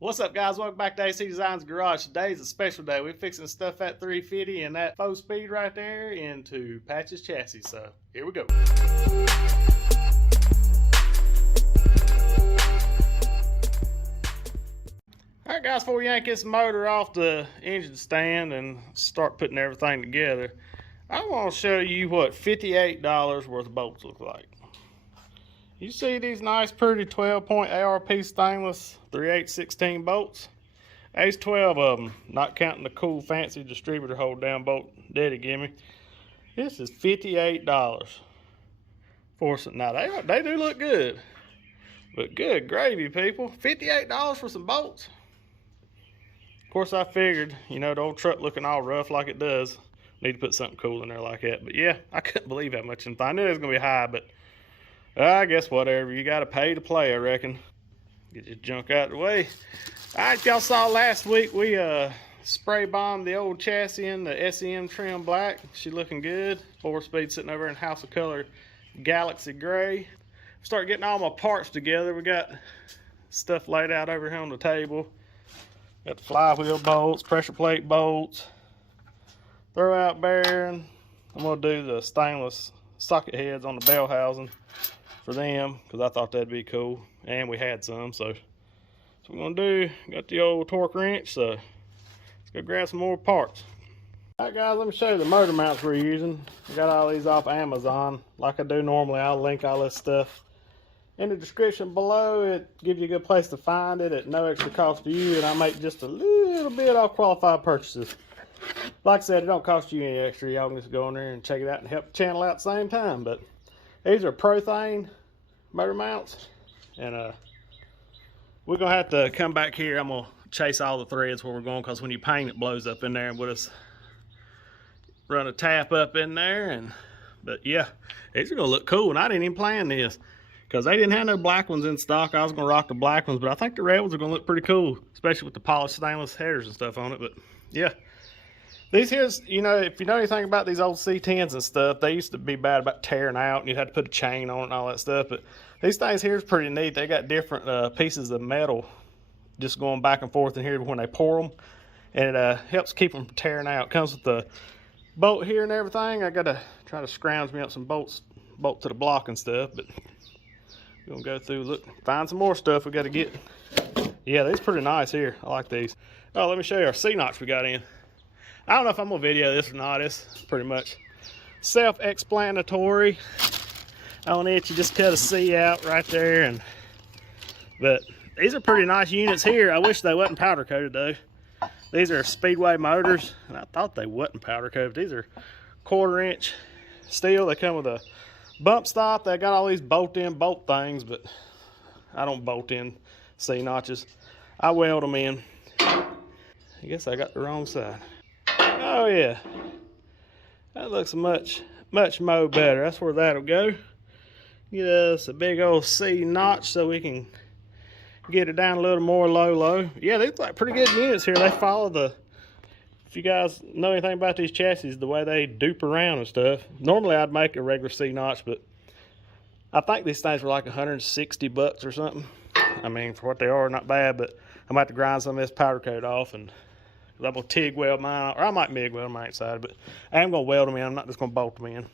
What's up, guys? Welcome back to AC Designs Garage. Today's a special day. We're fixing to stuff that 350 and that 4-speed right there into Patch's chassis. So here we go. Alright guys, before we yank this motor off the engine stand and start putting everything together, I want to show you what $58 worth of bolts look like. You see these nice pretty 12-point ARP stainless 3/8 16 bolts? There's 12 of them, not counting the cool fancy distributor hold down bolt Daddy give me. This is $58 for some. Now they do look good, but good gravy, people. $58 for some bolts. Of course, I figured, you know, the old truck looking all rough like it does, need to put something cool in there like that. But yeah, I couldn't believe how much. I knew it was gonna be high, but I guess whatever. You got to pay to play, I reckon. Get this junk out of the way. All right, y'all saw last week we spray bombed the old chassis in the SEM trim black. She looking good. 4-speed sitting over in House of Color Galaxy Gray. Start getting all my parts together. We got stuff laid out over here on the table. Got the flywheel bolts, pressure plate bolts, throw out bearing. I'm gonna do the stainless socket heads on the bell housing for them, because I thought that'd be cool, and we had some. So what we're gonna do, got the old torque wrench, so let's go grab some more parts. All right guys, let me show you the motor mounts we're using. I got all these off Amazon. Like I do normally, I'll link all this stuff in the description below. It gives you a good place to find it at no extra cost to you, and I make just a little bit off qualified purchases. Like I said, it don't cost you any extra. Y'all can just go in there and check it out and help the channel out at the same time. But these are Prothane motor mounts, and we're gonna have to come back here. I'm gonna chase all the threads where we're going, because when you paint, it blows up in there, and we'll just run a tap up in there. And but yeah, these are gonna look cool, and I didn't even plan this because they didn't have no black ones in stock. I was gonna rock the black ones, but I think the red ones are gonna look pretty cool, especially with the polished stainless headers and stuff on it. But yeah, these here's, you know, if you know anything about these old C10s and stuff, they used to be bad about tearing out, and you'd have to put a chain on it and all that stuff. But these things here is pretty neat. They got different pieces of metal just going back and forth in here when they pour them, and it helps keep them from tearing out. Comes with the bolt here and everything. I gotta try to scrounge me up some bolts, bolt to the block and stuff. But we're gonna go through, look, find some more stuff we gotta get. Yeah, these are pretty nice here. I like these. Oh, let me show you our C-notch we got in. I don't know if I'm gonna video this or not. It's pretty much self-explanatory. On it, you just cut a C out right there, but these are pretty nice units here. I wish they wasn't powder coated though. These are Speedway motors, and I thought they wasn't powder coated. These are 1/4-inch steel. They come with a bump stop. They got all these bolt-in bolt things, but I don't bolt in C-notches. I weld them in. I guess I got the wrong side. Oh yeah, that looks much more better. That's where that'll go. Get us a big old C-notch so we can get it down a little more low. Yeah, they look like pretty good units here. They follow the, if you guys know anything about these chassis, the way they dupe around and stuff. Normally I'd make a regular C-notch, but I think these things were like 160 bucks or something. I mean, for what they are, not bad, but I'm about to grind some of this powder coat off, and I'm gonna TIG weld mine, or I might MIG weld my inside, but I am gonna weld them in. I'm not just gonna bolt them in.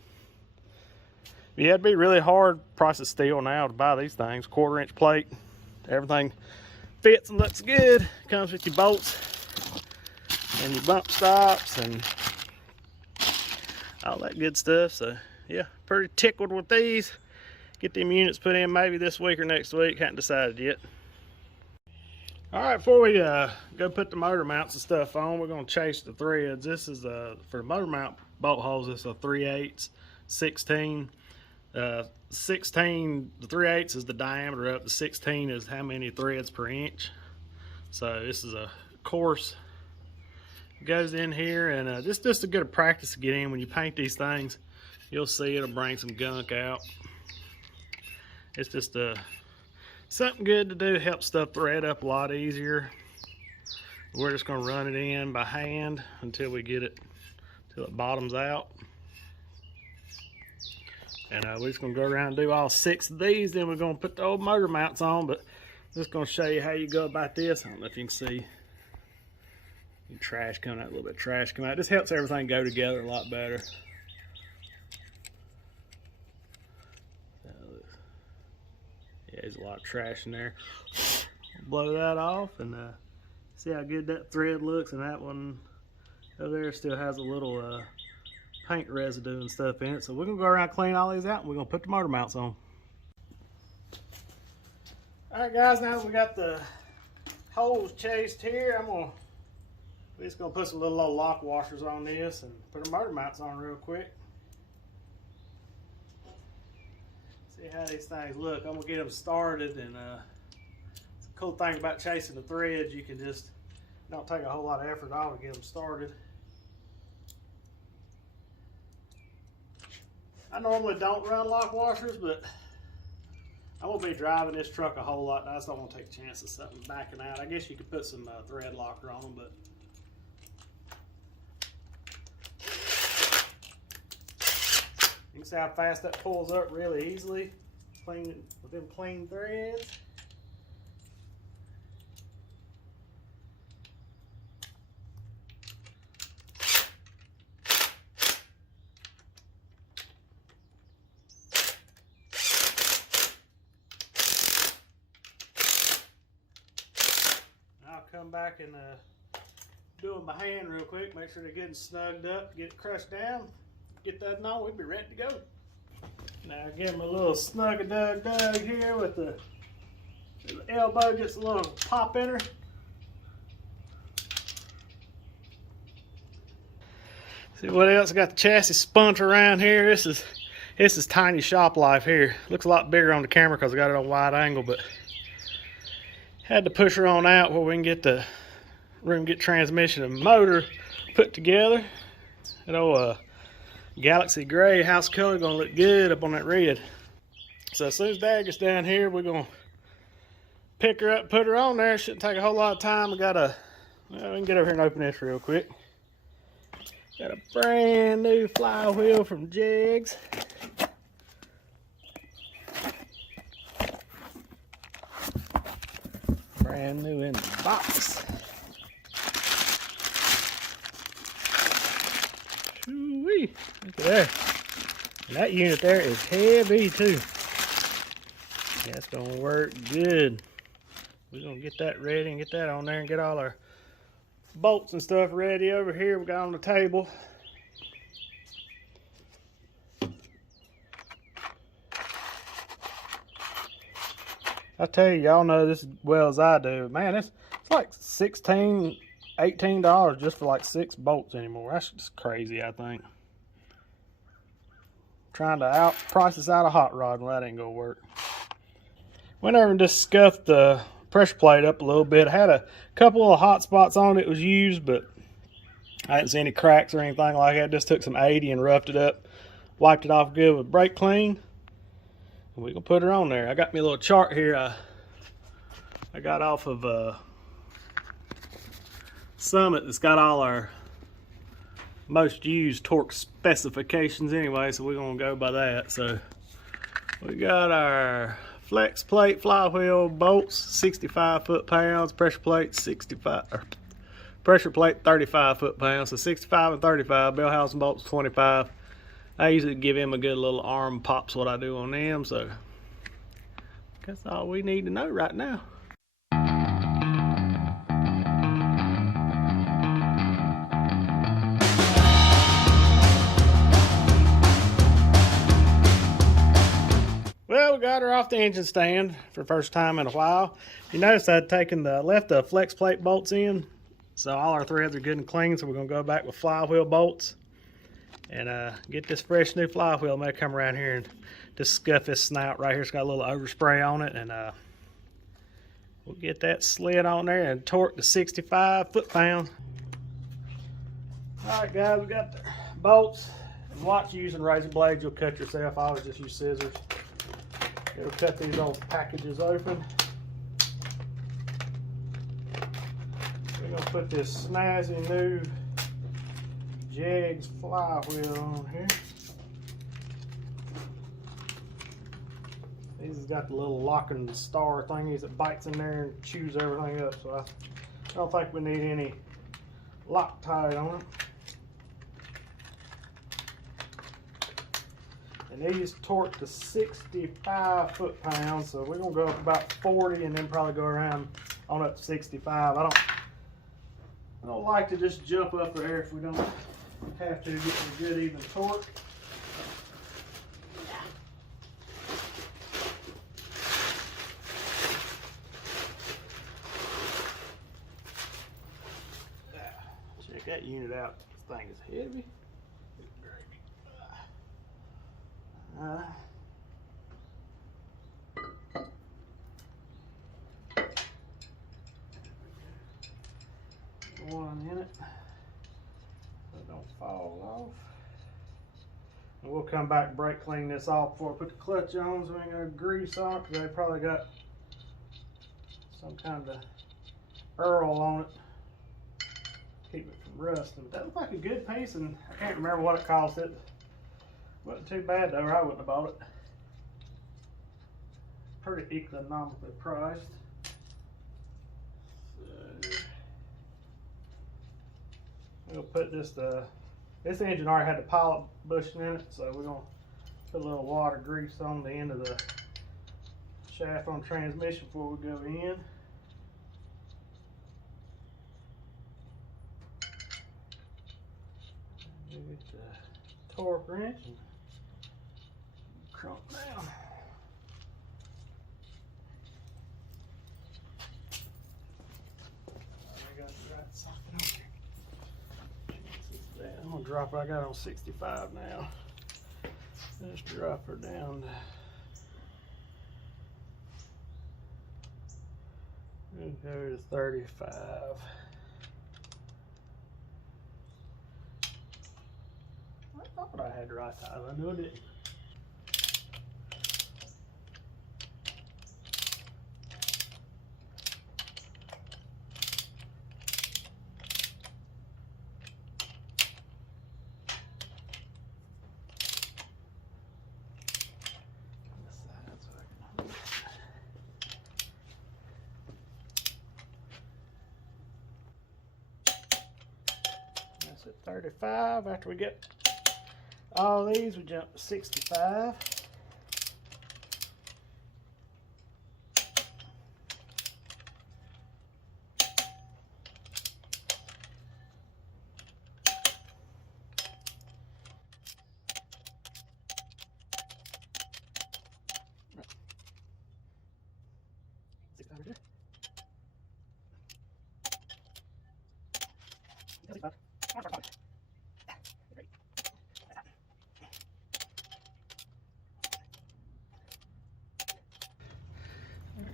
Yeah, it'd be really hard, price of steel now, to buy these things. 1/4-inch plate, everything fits and looks good. Comes with your bolts and your bump stops and all that good stuff. So yeah, pretty tickled with these. Get them units put in maybe this week or next week. Haven't decided yet. All right, before we go put the motor mounts and stuff on, we're gonna chase the threads. This is for the motor mount bolt holes. It's a 3/8 16. 16, the 3/8 is the diameter up. The 16 is how many threads per inch. So this is a course. It goes in here, and just a good practice to get in. When you paint these things, you'll see it'll bring some gunk out. It's just something good to do, help stuff thread up a lot easier. We're just gonna run it in by hand until we get it, till it bottoms out. And we're just gonna go around and do all 6 of these, then we're gonna put the old motor mounts on. But Just gonna show you how you go about this. I don't know if you can see trash coming out, a little bit of trash coming out. This helps everything go together a lot better. Yeah, there's a lot of trash in there. Blow that off and see how good that thread looks, and that one over there still has a little paint residue and stuff in it. So we're gonna go around clean all these out, and we're gonna put the motor mounts on. Alright guys, now that we got the holes chased here, we're just gonna put some little old lock washers on this and put the motor mounts on real quick. See how these things look. I'm gonna get them started, and it's a cool thing about chasing the threads. You can just don't take a whole lot of effort at all to get them started. I normally don't run lock washers, but I'm gonna be driving this truck a whole lot. I just don't want to take a chance of something backing out. I guess you could put some thread locker on them, but you can see how fast that pulls up really easily, clean with them clean threads. I'll come back and do them by hand real quick, make sure they're getting snugged up, get it crushed down. Get that on, we'll be ready to go. Now give them a little snug-a-dug here with the elbow, gets a little pop in her. See what else? I got the chassis spunt around here. This is tiny shop life here. Looks a lot bigger on the camera because I got it on wide angle, but had to push her on out where we can get the get transmission and motor put together. Galaxy gray house color gonna look good up on that red. So as soon as Dad gets down here, we're gonna pick her up, put her on there. Shouldn't take a whole lot of time. We can get over here and open this real quick. Got a brand new flywheel from Jegs. Brand new in the box. Woo-wee. Look at that. And that unit there is heavy too. That's gonna work good. We're gonna get that ready and get that on there and get all our bolts and stuff ready over here. We got on the table. I tell you, y'all know this as well as I do. Man, it's like $16, $18 just for like 6 bolts anymore. That's just crazy, I think. Trying to outprice this out of hot rod, well, that ain't gonna work. Went over and just scuffed the pressure plate up a little bit. I had a couple of hot spots on it was used, but I didn't see any cracks or anything like that. Just took some 80 and roughed it up, wiped it off good with brake clean. We're gonna put her on there. I got me a little chart here I got off of Summit that's got all our most used torque specifications anyway, so we're gonna go by that. So we got our flex plate flywheel bolts, 65 foot-pounds, pressure plate 35 foot-pounds, so 65 and 35, Bellhausen bolts 25. I usually give him a good little arm pops what I do on them, so that's all we need to know right now. Well, we got her off the engine stand for the first time in a while. You notice I'd left the flex plate bolts in, so all our threads are good and clean, so we're gonna go back with flywheel bolts and get this fresh new flywheel. I'm gonna come around here and just scuff this snout right here. It's got a little overspray on it, and we'll get that slid on there and torque to 65 foot-pounds. All right, guys, we got the bolts. And watch using razor blades. You'll cut yourself. I always just use scissors. It'll cut these old packages open. We're gonna put this snazzy new Jegs flywheel on here. These has got the little locking star thingies that bites in there and chews everything up. So I don't think we need any Loctite on it. And these torque to 65 foot-pounds, so we're gonna go up about 40 and then probably go around on up to 65. I don't like to just jump up there if we don't have to get a good even torque. Check that unit out. This thing is heavy. One in it, so it don't fall off. And we'll come back and brake clean this off before I put the clutch on, so we ain't gonna grease on it, because they probably got some kind of Earl on it. Keep it from rusting. But that looks like a good piece, and I can't remember what it cost. It wasn't too bad though, or I wouldn't have bought it. Pretty economically priced. So we'll put this engine already had the pilot bushing in it, so we're gonna put a little water grease on the end of the shaft on transmission before we go in. Give it the torque wrench and crump down. I'm gonna drop her. I got on 65 now. Just drop her down and go to 35. I thought I had the right size. I knew I didn't. At 35. After we get all these, we jump to 65.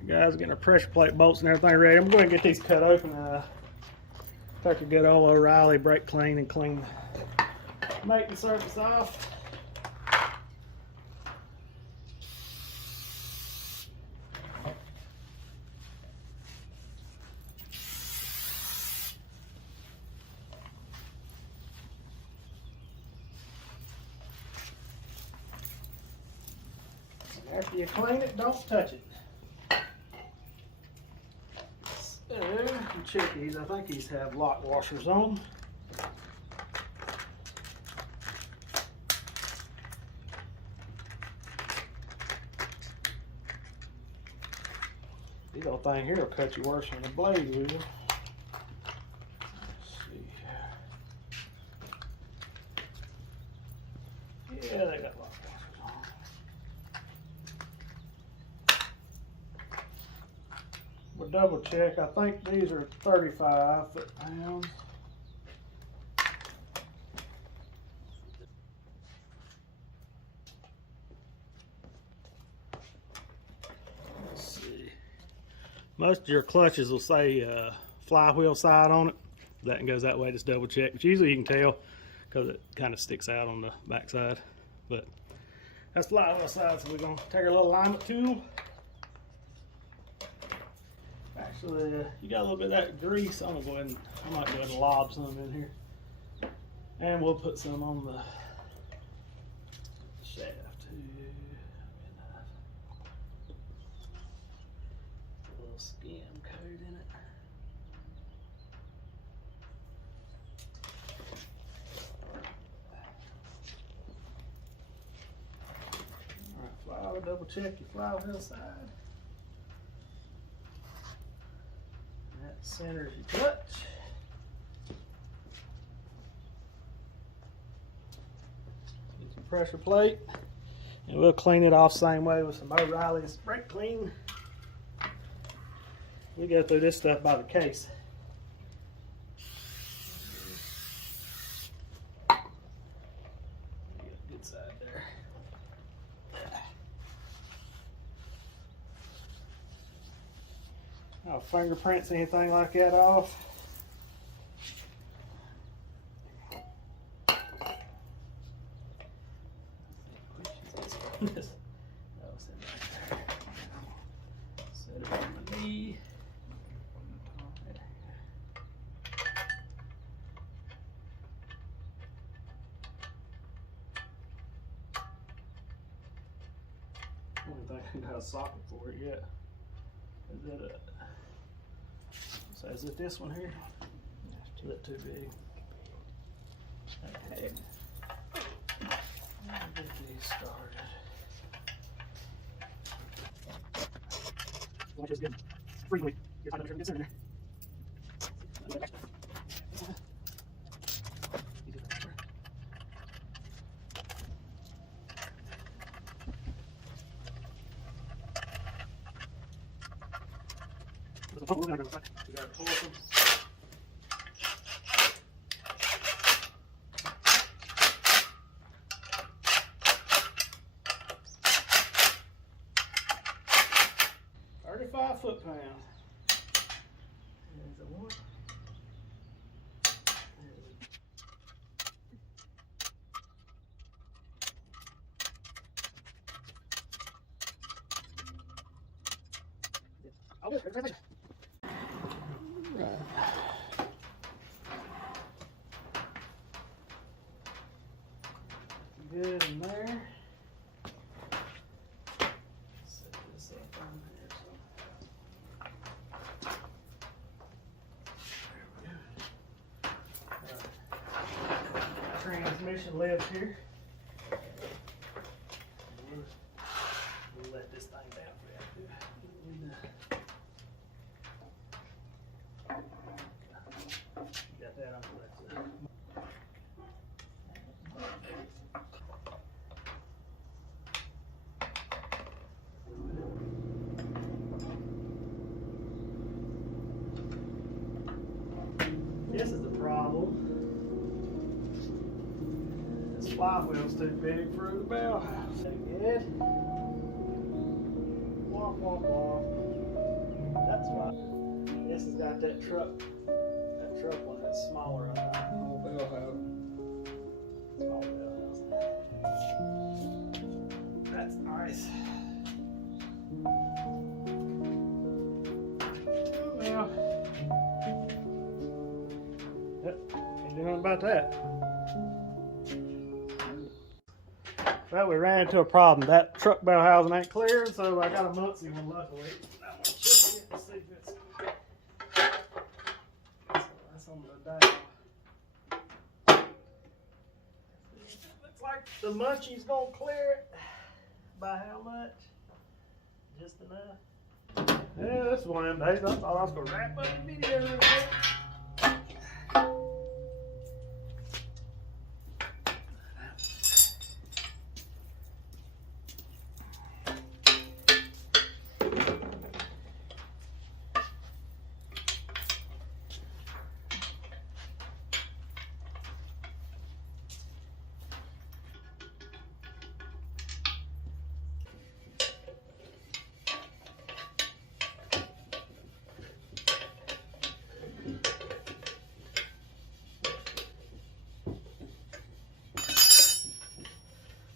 Guys, getting our pressure plate bolts and everything ready. I'm going to get these cut open and take a good old O'Reilly brake clean and clean make the surface off. After you clean it, don't touch it. Check these. I think these have lock washers on. These little thing here will cut you worse than a blade will. Let's see here. Yeah, they got lock washers on. We'll double check. I think these are 35 foot-pounds. Let's see. Most of your clutches will say flywheel side on it. That goes that way. Just double check. But usually you can tell because it kind of sticks out on the back side. But that's flywheel side. So we're gonna take our little alignment tool. Actually, you got a little bit of that grease. I'm gonna go ahead and I might go ahead and lob some in here, and we'll put some on the shaft too. double check your flywheel side. That centers your clutch. Get your pressure plate. And we'll clean it off same way with some O'Reilly's brake clean. We go through this stuff by the case. Good side there. No fingerprints, anything like that off. Set it on my knee. Only thing I got a socket for it yet. Is that so is it this one here? That's a bit too big. Okay. I'll get these started. Watch this good. Freely. Here's how to get in there. We gotta pull them. Foot-pounds. There's a one. Good in there. Set this up on there. Transmission left here. We'll let this thing down for that. Got that on the left side. This is the problem. This flywheel's too big for the bell house. Good. Womp, womp, womp. That's why. This has got that truck one that's smaller on that whole bell house. Small bell house. That's nice. Well, yep, can't do nothing about that. Well, we ran into a problem. That truck bell housing ain't cleared, so I got a Muncie one luckily. I'm gonna show you and see if it's. So that's on the dial. Looks like the Munchie's gonna clear it. By how much? Just enough. Yeah, this is one of them days. I thought I was gonna wrap up the video real quick.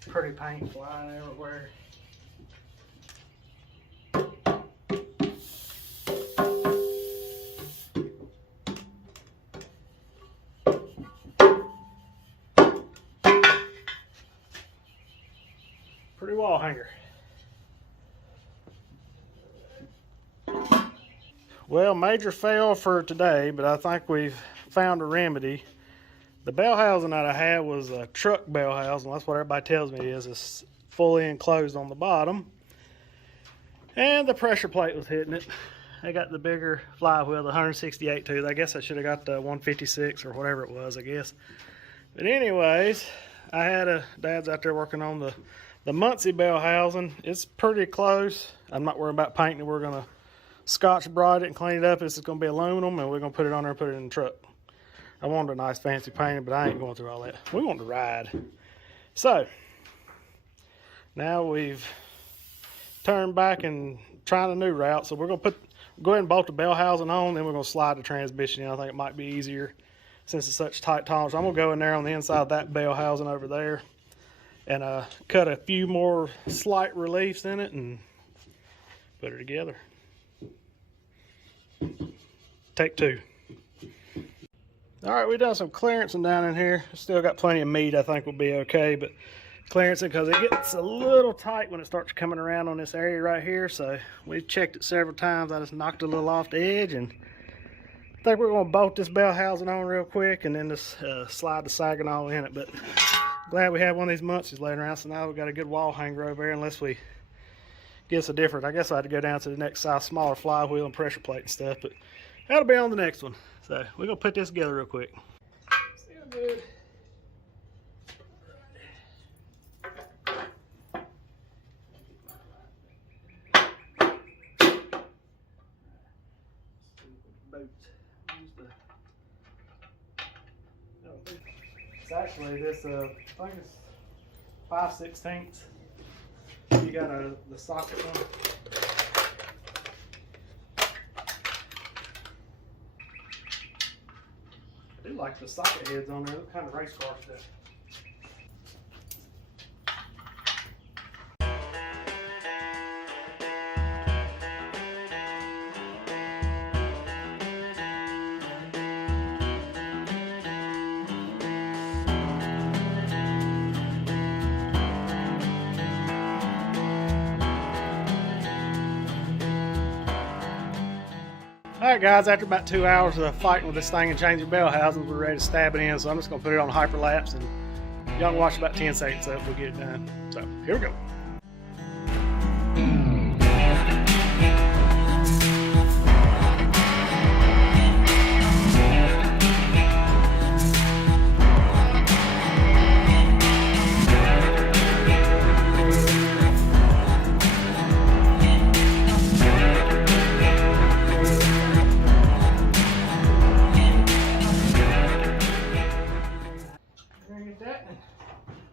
Pretty paint flying everywhere. Pretty wall hanger. Well, major fail for today, but I think we've found a remedy. The bell housing that I had was a truck bell housing. That's what everybody tells me it is. It's fully enclosed on the bottom. And the pressure plate was hitting it. I got the bigger flywheel, the 168 tooth. I guess I should have got the 156 or whatever it was, I guess. But anyways, I had Dad's out there working on the Muncie bell housing. It's pretty close. I'm not worried about painting it. We're gonna Scotch Brite it and clean it up. This is gonna be aluminum, and we're gonna put it on there and put it in the truck. I wanted a nice fancy painting, but I ain't going through all that. We want to ride. So now we've turned back and trying a new route. So we're gonna go ahead and bolt the bell housing on, then we're gonna slide the transmission in. I think it might be easier since it's such tight tolerance. I'm gonna go in there on the inside of that bell housing over there and cut a few more slight reliefs in it and put it together. Take two. All right, we've done some clearancing down in here. Still got plenty of meat. I think we'll be okay, but clearancing because it gets a little tight when it starts coming around on this area right here. So we've checked it several times. I just knocked a little off the edge, and I think we're going to bolt this bell housing on real quick and then just slide the Saginaw in it. But glad we have one of these Muncies laying around, so now we've got a good wall hanger over there unless we get us a different. I guess I had to go down to the next size, smaller flywheel and pressure plate and stuff, but that'll be on the next one. So we're going to put this together real quick. Still good. It's actually this, I think it's 5/16. You got the socket one. I do like the socket heads on there. Look kind of race car stuff. Alright guys, after about 2 hours of fighting with this thing and changing bell housings, we're ready to stab it in, so I'm just going to put it on hyperlapse and y'all can watch about 10 seconds of it, we'll get it done. So, here we go.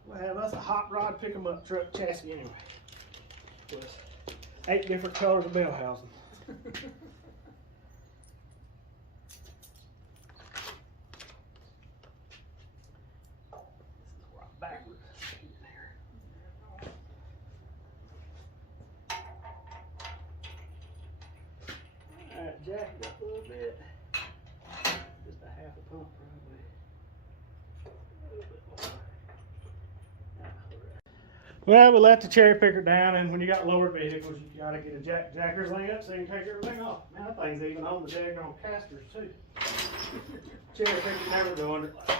We'll have us a hot rod pick 'em up truck chassis anyway. With 8 different colors of bell housing. Backwards. Alright, jack it up a little bit. Just a half a pump probably. A little bit more. Well, we let the cherry picker down, and when you got lower vehicles, you gotta get a jacker's laying up so you can take everything off. Man, that thing's even on the daggone casters too. Cherry picker never go under like that.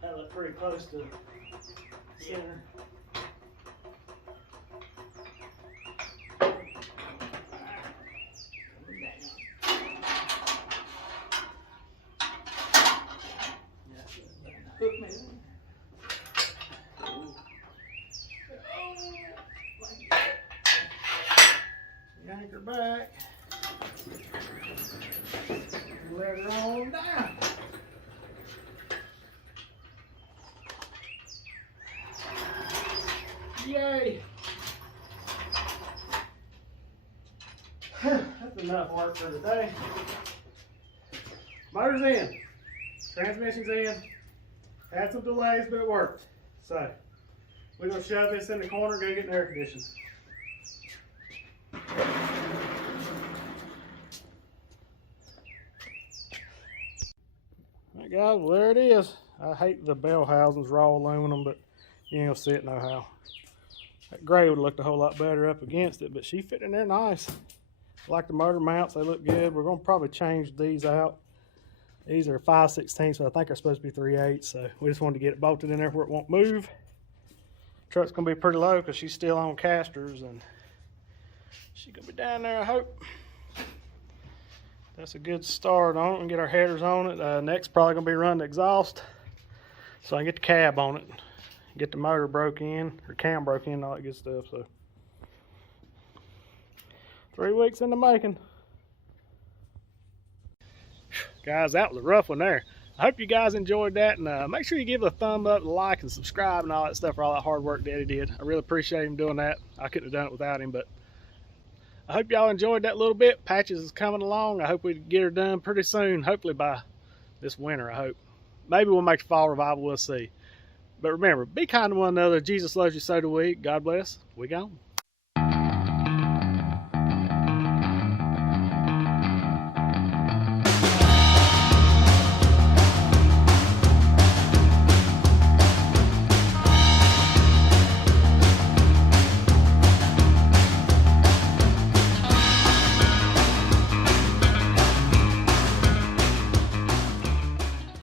That looked pretty close to the center. Yank her back. Let her on down. Yay! That's enough work for today. Motor's in. Transmission's in. Had some delays, but it worked. So, we're going to shove this in the corner and go get an air conditioner. Alright guys, well there it is. I hate the bell housings raw aluminum, but you ain't gonna see it no how. That gray would have looked a whole lot better up against it, but she fit in there nice. I like the motor mounts, they look good. We're gonna probably change these out. These are 5/16, so I think they're supposed to be 3/8. So we just wanted to get it bolted in there where it won't move. Truck's gonna be pretty low because she's still on casters, and she's gonna be down there, I hope. That's a good start on it. And get our headers on it. Next, probably gonna be run the exhaust, so I can get the cab on it, get the motor broke in, or cam broke in, all that good stuff. So 3 weeks in the making. Guys, that was a rough one there. I hope you guys enjoyed that, and make sure you give it a thumb up, like, and subscribe, and all that stuff for all that hard work Daddy did. I really appreciate him doing that. I couldn't have done it without him, but I hope y'all enjoyed that little bit. Patches is coming along. I hope we get her done pretty soon, hopefully by this winter, I hope. Maybe we'll make a fall revival, we'll see. But remember, be kind to one another. Jesus loves you, so do we. God bless. We gone.